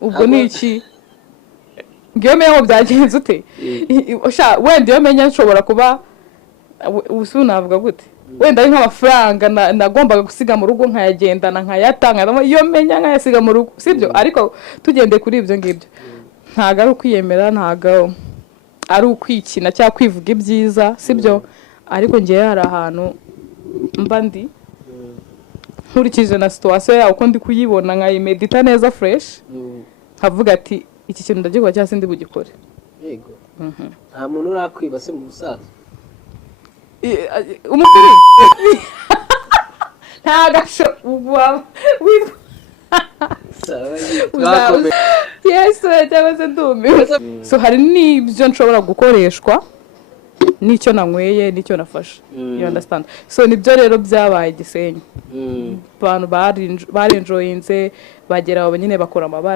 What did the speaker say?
ubwo ni iki ngiyo menya byagenze ute wenda iyo menya nshobora kuba ubu navuga gute wenda ari nk'amafaranga nagombaga gusiga mu rugo nkayagendana nkayatanga iyo menya nkayasiga mu rugo sibyo ariko tugende kuri ibyo ngibyo ntago ari ukwiyemera ntago ari ukwikina cyangwa kwivuga ibyiza sibyo ariko ngiye hari ahantu mba ndi nkurikije na situation yawe uko ndi kuyibona nkayimedita neza fresh nkavuga ati iki kintu ndagikora cyangwa se ndi bugikore yego nta muntu urakwiba se mu busaza umupiri ntagasho uwa yes cyangwa se ndumiwe so hari n'ibyo nshobora gukoreshwa n'icyo nanyweye n'icyo nafashe you understand so nibyo rero byabaye Gisenyi abantu barenjoyinze bagera abo nyine bakora amabara